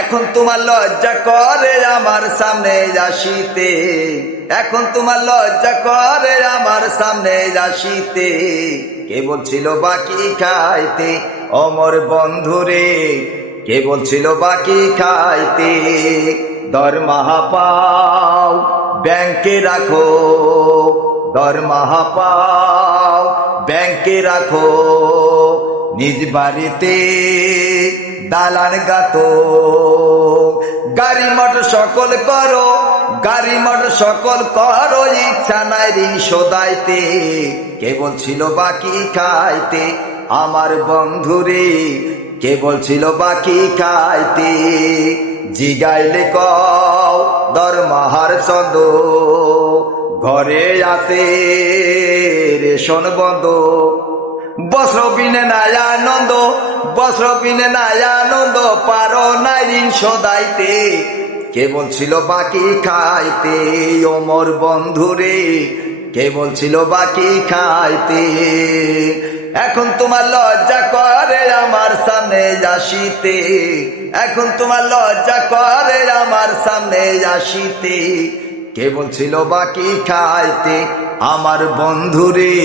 এখন তোমার লজ্জা করে আমার সামনে আসিতে, এখন তোমার লজ্জা করে আমার সামনে আসিতে। কে বলছিল বাকি খাইতে অমর বন্ধুরে, কে বলছিল বাকি খাইতে। দরমাহা পাও ব্যাংকে রাখো, দরমাহা পাও ব্যাংকে রাখো, নিজ বাড়িতে দালান গাতো। গাড়ি মোটর সকল করো, গাড়ি মোটর সকল করো, ইচ্ছা নাই ঋণ শোধাইতে। কে বলছিল বাকি খাইতে আমার বন্ধুরে, কে বলছিল বাকি খাইতে। জিগাইলে কও দরমাহার চন্দ, ঘরে আছে রেশন বন্ধ। বস্ত্র বিনে নাই আনন্দ, বস্ত্র বিনে নাই আনন্দ, পারো নাই ঋণ শোধাইতে। কে বলছিল বাকি খাইতে অমর বন্ধুরে, কে বলছিল বাকি খাইতে। এখন তোমার লজ্জা করে আমার সামনে আসিতে, এখন তোমার লজ্জা করে আমার সামনে আসিতে। কে বলছিল বাকি খাইতে আমার বন্ধুরে,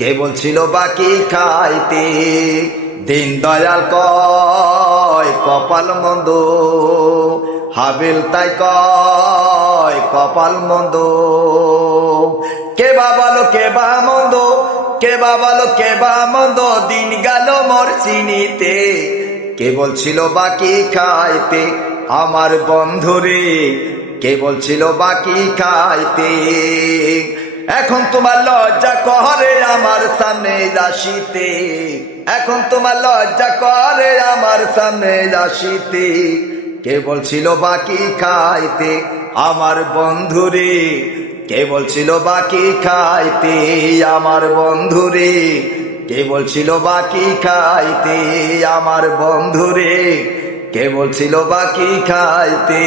কে বলছিল বাকি খাইতে। দিন দয়াল কয় কপাল মন্দ, হাবিল তাই কয় কপাল মন্দ। কে বা ভালো কে বা মন্দ, কে বা ভালো কে বা মন্দ, দিন গেল মোর চিনিতে। কে বলছিল বাকি খাইতে আমার বন্ধুরে, কে বলছিল বাকি খাইতে। এখন তোমার লজ্জা করে আমার সামনে আসিতে, এখন তোমার লজ্জা করে আমার সামনে আসিতে। কে বলছিল বাকি খাইতে আমার বন্ধুরে, কে বলছিল বাকি খাইতে আমার বন্ধুরে, কে বলছিল বাকি খাইতে আমার বন্ধুরে, কে বলছিল বাকি খাইতে।